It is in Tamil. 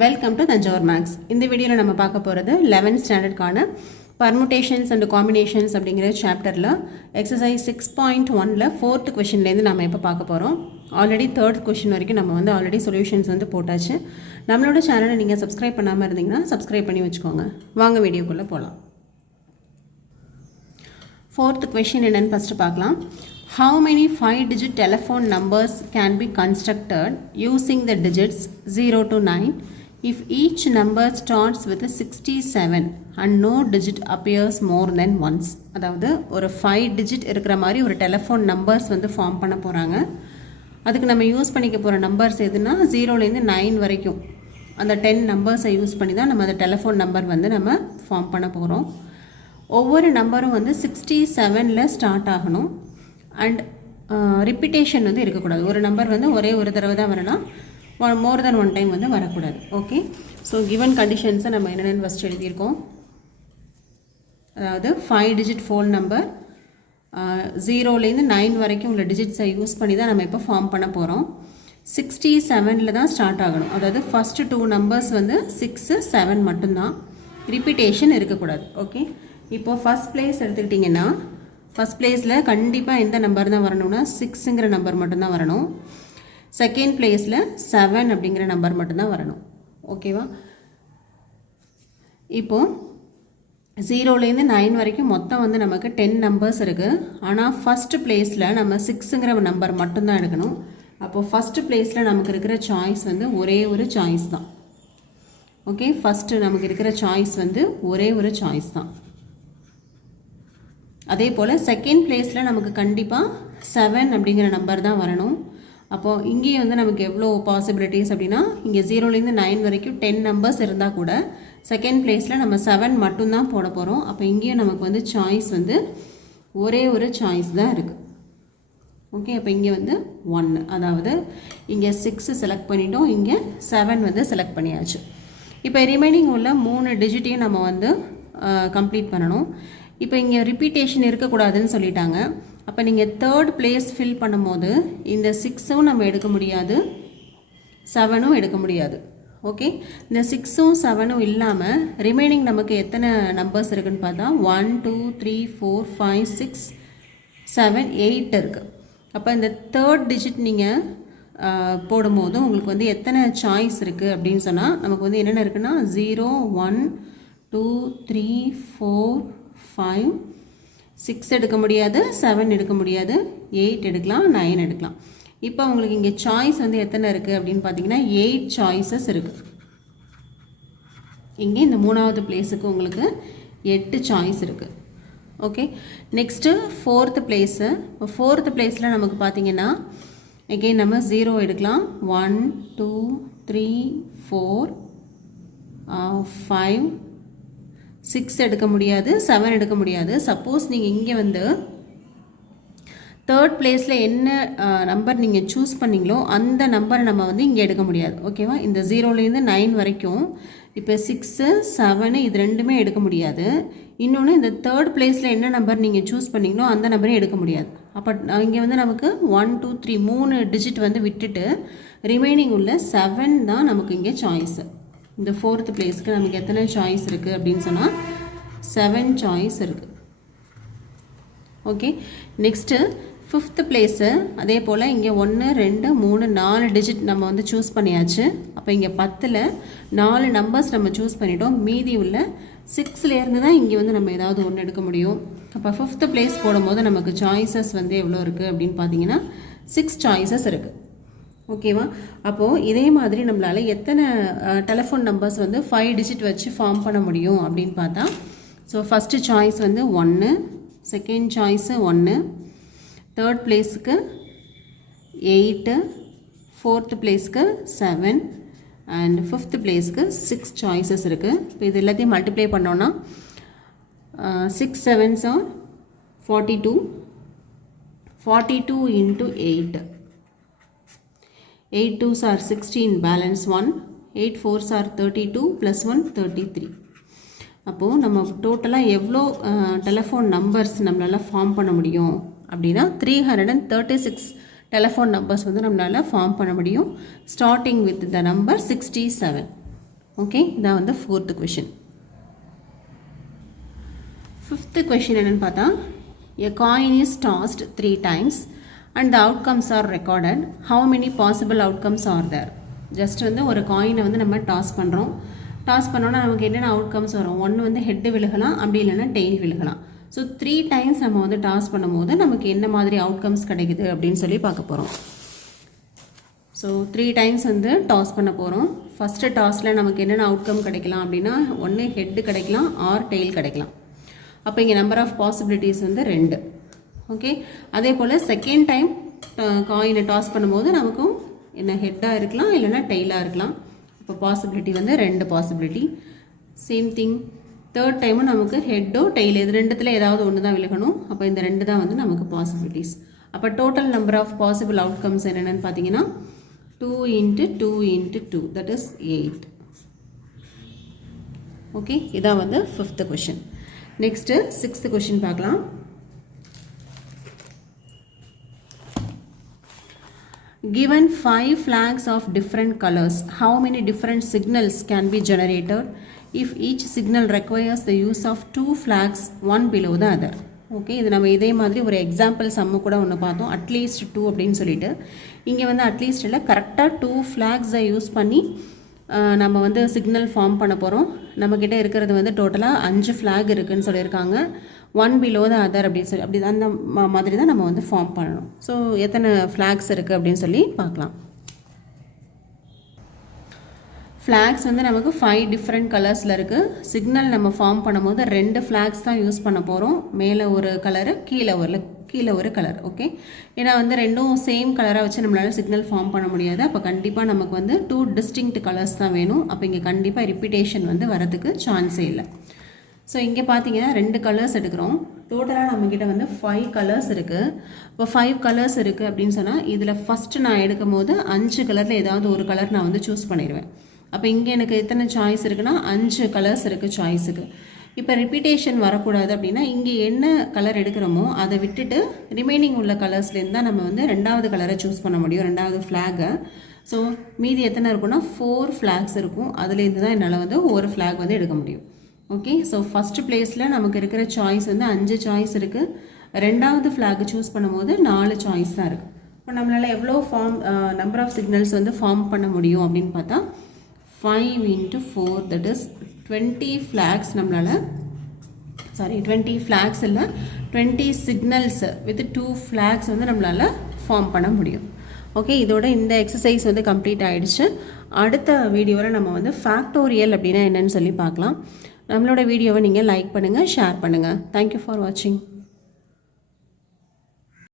Welcome to Thanjavur maths. இந்த வீடியோவில் நம்ம பார்க்க போகிறது 11th ஸ்டாண்டர்டுக்கான பர்முடேஷன்ஸ் அண்ட் காம்பினேஷன்ஸ் அப்படிங்கிற சாப்டரில் எக்ஸசைஸ் 6.1ல் 4th கொஷின்லேருந்து நம்ம இப்போ பார்க்க போகிறோம். ஆல்ரெடி 3rd கொஷின் வரைக்கும் நம்ம ஆல்ரெடி சொல்யூஷன்ஸ் போட்டாச்சு. நம்மளோட சேனலை நீங்கள் சப்ஸ்கிரைப் பண்ணாமல் இருந்தீங்கன்னா சப்ஸ்கிரைப் பண்ணி வச்சுக்கோங்க. வாங்க வீடியோக்குள்ளே போகலாம். 4th கொஷின் என்னென்னு ஃபஸ்ட்டு பார்க்கலாம். How many 5-digit telephone numbers can be constructed using the digits 0 to 9 if each number starts with a 67 and no digit appears more than once? அதாவது ஒரு 5 digit இருக்கிற மாதிரி ஒரு டெலிஃபோன் நம்பர்ஸ் ஃபார்ம் பண்ண போகிறாங்க. அதுக்கு நம்ம யூஸ் பண்ணிக்க போகிற நம்பர்ஸ் எதுனா 0லேருந்து 9 வரைக்கும் அந்த 10 நம்பர்ஸை யூஸ் பண்ணி தான் நம்ம அந்த டெலிஃபோன் நம்பர் நம்ம ஃபார்ம் பண்ண போகிறோம். ஒவ்வொரு நம்பரும் 67ல் ஸ்டார்ட் ஆகணும். அண்ட் ரிப்பீட்டேஷன் இருக்கக்கூடாது. ஒரு நம்பர் ஒரே ஒரு தடவை தான் வரலாம், மோர் தென் ஒன் டைம் வரக்கூடாது. ஓகே, ஸோ கிவன் கண்டிஷன்ஸை நம்ம என்னென்னு ஃபஸ்ட் எழுதியிருக்கோம். அதாவது 5 டிஜிட் ஃபோன் நம்பர் 0லேருந்து 9 வரைக்கும் உள்ள டிஜிட்ஸை யூஸ் பண்ணி தான் நம்ம இப்போ ஃபார்ம் பண்ண போகிறோம். 67ல் தான் ஸ்டார்ட் ஆகணும். அதாவது ஃபஸ்ட்டு 2 நம்பர்ஸ் 6, 7 மட்டும்தான், ரிப்பீட்டேஷன் இருக்கக்கூடாது. ஓகே, இப்போது ஃபஸ்ட் பிளேஸ் எடுத்துக்கிட்டிங்கன்னா ஃபஸ்ட் பிளேஸில் கண்டிப்பாக எந்த நம்பர் தான் வரணும்னா 6ங்கிற நம்பர் மட்டும்தான் வரணும். செகண்ட் பிளேஸில் 7 அப்படிங்கிற நம்பர் மட்டும்தான் வரணும். ஓகேவா? இப்போது 0லேருந்து 9 வரைக்கும் மொத்தம் நமக்கு 10 நம்பர்ஸ் இருக்குது. ஆனால் ஃபஸ்ட்டு பிளேஸில் நம்ம 6ங்கிற நம்பர் மட்டும்தான் எடுக்கணும். அப்போது ஃபஸ்ட்டு பிளேஸில் நமக்கு இருக்கிற சாய்ஸ் ஒரே ஒரு சாய்ஸ் தான். ஓகே, ஃபஸ்ட்டு நமக்கு இருக்கிற சாய்ஸ் ஒரே ஒரு சாய்ஸ் தான். அதே போல் செகண்ட் பிளேஸில் நமக்கு கண்டிப்பாக 7 அப்படிங்கிற நம்பர் தான் வரணும். அப்போது இங்கேயும் நமக்கு எவ்வளோ பாசிபிலிட்டிஸ் அப்படின்னா, இங்கே 0லேருந்து 9 வரைக்கும் 10 நம்பர்ஸ் இருந்தால் கூட செகண்ட் பிளேஸில் நம்ம 7 மட்டும்தான் போட போகிறோம். அப்போ இங்கேயும் நமக்கு சாய்ஸ் ஒரே ஒரு சாய்ஸ் தான் இருக்குது. ஓகே, அப்போ இங்கே 1, அதாவது இங்கே 6 செலக்ட் பண்ணிட்டோம், இங்கே 7 செலக்ட் பண்ணியாச்சு. இப்போ ரிமைனிங் உள்ள 3 டிஜிட்டையும் நம்ம கம்ப்ளீட் பண்ணணும். இப்போ இங்கே ரிப்பீட்டேஷன் இருக்கக்கூடாதுன்னு சொல்லிட்டாங்க. அப்போ நீங்கள் 3rd பிளேஸ் ஃபில் பண்ணும்போது இந்த 6ம் நம்ம எடுக்க முடியாது, 7ம் எடுக்க முடியாது. ஓகே, இந்த 6ம் 7ம் இல்லாமல் ரிமைனிங் நமக்கு எத்தனை நம்பர்ஸ் இருக்குதுன்னு பார்த்தா 1 2 3 4 5 6 7 8 இருக்குது. அப்போ இந்த 3rd டிஜிட் நீங்கள் போடும்போது உங்களுக்கு எத்தனை சாய்ஸ் இருக்குது அப்படின்னு சொன்னால் நமக்கு என்னென்ன இருக்குன்னா 0 1 2 3 4 5 6 எடுக்க முடியாது, 7 எடுக்க முடியாது, 8 எடுக்கலாம், 9 எடுக்கலாம். இப்போ உங்களுக்கு இங்கே சாய்ஸ் எத்தனை இருக்குது அப்படின்னு பார்த்தீங்கன்னா 8 சாய்ஸஸ் இருக்குது. இங்கே இந்த 3வது பிளேஸுக்கு உங்களுக்கு 8 சாய்ஸ் இருக்குது. Okay, next 4th place. 4th பிளேஸில் நமக்கு பார்த்தீங்கன்னா எகெயின் நம்ம 0 எடுக்கலாம், 1 2 3 4 5 6 எடுக்க முடியாது, 7 எடுக்க முடியாது. சப்போஸ் நீங்கள் இங்கே 3rd பிளேஸில் என்ன நம்பர் நீங்கள் சூஸ் பண்ணிங்களோ அந்த நம்பரை நம்ம இங்கே எடுக்க முடியாது. ஓகேவா? இந்த 0லேருந்து 9 வரைக்கும் இப்போ 6 7 இது ரெண்டுமே எடுக்க முடியாது. இன்னொன்று இந்த 3rd பிளேஸில் என்ன நம்பர் நீங்கள் சூஸ் பண்ணிங்களோ அந்த நம்பரையும் எடுக்க முடியாது. அப்போ இங்கே நமக்கு 1 2 3 3 டிஜிட் விட்டுட்டு ரிமைனிங் உள்ள 7 தான் நமக்கு இங்கே சாய்ஸு. இந்த 4th பிளேஸ்க்கு நமக்கு எத்தனை சாய்ஸ் இருக்குது அப்படின்னு சொன்னால் 7 சாய்ஸ் இருக்குது. Okay, next 5th place. அதே போல் இங்கே 1 2 3 4 டிஜிட் நம்ம சூஸ் பண்ணியாச்சு. அப்போ இங்கே 10ல் 4 நம்பர்ஸ் நம்ம சூஸ் பண்ணிட்டோம். மீதி உள்ள 6லேருந்து தான் இங்கே நம்ம ஏதாவது ஒன்று எடுக்க முடியும். அப்போ 5th பிளேஸ் போடும்போது நமக்கு சாய்ஸஸ் எவ்வளோ இருக்குது அப்படின்னு பார்த்தீங்கன்னா 6 சாய்ஸஸ் இருக்குது. ஓகேவா? அப்போது இதே மாதிரி நம்மளால் எத்தனை டெலிஃபோன் நம்பர்ஸ் 5 டிஜிட் வச்சு ஃபார்ம் பண்ண முடியும் அப்படின்னு பார்த்தா, so first choice 1, second choice 1, 3rd பிளேஸுக்கு 8, 4th பிளேஸ்க்கு 7 அண்ட் 5th பிளேஸ்க்கு 6 சாய்ஸஸ் இருக்குது. இப்போ இது எல்லாத்தையும் மல்டிப்ளை பண்ணோன்னா 6 7s are 42, 42 into 8, 8 2s are 16, balance 1, 8 4s are 32 plus 1 33. அப்போது நம்ம டோட்டலாக எவ்வளோ டெலிஃபோன் நம்பர்ஸ் நம்மளால் ஃபார்ம் பண்ண முடியும் அப்படின்னா 336 டெலிஃபோன் நம்பர்ஸ் நம்மளால் ஃபார்ம் பண்ண முடியும், starting with the number 67. Okay, இதான் வந்து 4th question. 5th question என்னன்னு பார்த்தா, a coin is tossed 3 times and the outcomes are recorded. How many possible outcomes are there? Just வந்து ஒரு காயினை வந்து நம்ம டாஸ் பண்ணுறோம். டாஸ் பண்ணோன்னா நமக்கு என்னென்ன அவுட்கம்ஸ் வரும். ஒன்று வந்து ஹெட்டு விழுகலாம், அப்படி இல்லைன்னா டெய்ல் விழுகலாம். ஸோ 3 times நம்ம வந்து டாஸ் பண்ணும்போது நமக்கு என்ன மாதிரி அவுட்கம்ஸ் கிடைக்குது அப்படின்னு சொல்லி பார்க்க போகிறோம். ஸோ 3 times வந்து டாஸ் பண்ண போகிறோம். ஃபஸ்ட்டு டாஸில் நமக்கு என்னென்ன அவுட்கம் கிடைக்கலாம் அப்படின்னா, ஒன்று ஹெட்டு கிடைக்கலாம் ஆர் டெய்ல் கிடைக்கலாம். அப்போ இங்கே நம்பர் ஆஃப் பாசிபிலிட்டிஸ் வந்து 2. ஓகே, அதே போல் செகண்ட் டைம் காயினை டாஸ் பண்ணும்போது நமக்கும் என்ன ஹெட்டாக இருக்கலாம் இல்லைன்னா டெய்லாக இருக்கலாம். இப்போ பாசிபிலிட்டி வந்து 2 பாசிபிலிட்டி. சேம் திங் தேர்ட் டைமும் நமக்கு ஹெட்டோ டெய்ல் இது ரெண்டுத்தில் ஏதாவது ஒன்று தான் விலகணும். அப்போ இந்த 2 தான் வந்து நமக்கு பாசிபிலிட்டிஸ். அப்போ total number of possible outcomes என்னென்னு பார்த்தீங்கன்னா 2 × 2 × 2 that is 8. ஓகே, இதான் வந்து 5th question. Next 6th question பார்க்கலாம். Given 5 flags of different colors, how many different signals can be generated if each signal requires the use of 2 flags, one below the other? Okay, இது நம்ம இதே மாதிரி ஒரு எக்ஸாம்பிள் சம்மு கூட ஒன்று பார்த்தோம். அட்லீஸ்ட் 2 அப்படின்னு சொல்லிட்டு, இங்கே வந்து அட்லீஸ்ட் இல்லை, கரெக்டாக 2 ஃப்ளாக்ஸை யூஸ் பண்ணி நம்ம வந்து சிக்னல் ஃபார்ம் பண்ண போகிறோம். நம்மக்கிட்ட இருக்கிறது வந்து டோட்டலாக 5 ஃப்ளாக் இருக்குதுன்னு சொல்லியிருக்காங்க. 1 below the other அப்படின்னு சொல்லி அப்படி அந்த மாதிரி தான் நம்ம வந்து ஃபார்ம் பண்ணணும். ஸோ எத்தனை ஃப்ளாக்ஸ் இருக்குது அப்படின்னு சொல்லி பார்க்கலாம். ஃப்ளாக்ஸ் வந்து நமக்கு 5 டிஃப்ரெண்ட் கலர்ஸில் இருக்குது. சிக்னல் நம்ம ஃபார்ம் பண்ணும்போது 2 ஃப்ளாக்ஸ் தான் யூஸ் பண்ண போகிறோம். மேலே ஒரு கலரு, கீழே ஒரு கலர். ஓகே, ஏன்னா வந்து ரெண்டும் சேம் கலராக வச்சு நம்மளால் சிக்னல் ஃபார்ம் பண்ண முடியாது. அப்போ கண்டிப்பாக நமக்கு வந்து 2 டிஸ்டிங்க்ட் கலர்ஸ் தான் வேணும். அப்போ இங்கே கண்டிப்பாக ரிப்பீட்டேஷன் வந்து வரதுக்கு சான்ஸே இல்லை. ஸோ இங்கே பார்த்தீங்கன்னா 2 கலர்ஸ் எடுக்கிறோம். டோட்டலாக நம்மக்கிட்ட வந்து 5 கலர்ஸ் இருக்குது. இப்போ 5 கலர்ஸ் இருக்குது அப்படின்னு சொன்னால் இதில் ஃபஸ்ட்டு நான் எடுக்கும் போது 5 கலரில் ஏதாவது ஒரு கலர் நான் வந்து சூஸ் பண்ணிடுவேன். அப்போ இங்கே எனக்கு எத்தனை சாய்ஸ் இருக்குன்னா 5 கலர்ஸ் இருக்குது சாய்ஸுக்கு. இப்போ ரிப்பீட்டேஷன் வரக்கூடாது அப்படின்னா இங்கே என்ன கலர் எடுக்கிறோமோ அதை விட்டுட்டு ரிமைனிங் உள்ள கலர்ஸ்லேருந்து தான் நம்ம வந்து 2வது கலரை சூஸ் பண்ண முடியும், 2வது ஃப்ளாகை. ஸோ மீதி எத்தனை இருக்குன்னா 4 ஃப்ளாக்ஸ் இருக்கும். அதுலேருந்து தான் என்னால் வந்து ஒரு ஃப்ளாக் வந்து எடுக்க முடியும். ஓகே, ஸோ ஃபஸ்ட்டு பிளேஸில் நமக்கு இருக்கிற சாய்ஸ் வந்து 5 சாய்ஸ் இருக்குது. 2வது ஃப்ளாக் சூஸ் பண்ணும்போது 4 சாய்ஸ் தான் இருக்குது. இப்போ நம்மளால் எவ்வளோ நம்பர் ஆஃப் சிக்னல்ஸ் வந்து ஃபார்ம் பண்ண முடியும் அப்படின்னு பார்த்தா 5 × 4 that is 20 flags நம்மளால் 20 flags இல்லை 20 signals with 2 flags வந்து நம்மளால் ஃபார்ம் பண்ண முடியும். ஓகே, இதோட இந்த எக்ஸசைஸ் வந்து கம்ப்ளீட் ஆகிடுச்சு. அடுத்த வீடியோவில் நம்ம வந்து ஃபேக்டோரியல் அப்படின்னா என்னன்னு சொல்லி பார்க்கலாம். நம்மளோட வீடியோவை நீங்கள் லைக் பண்ணுங்கள், ஷேர் பண்ணுங்கள். தேங்க்யூ ஃபார் வாட்சிங்.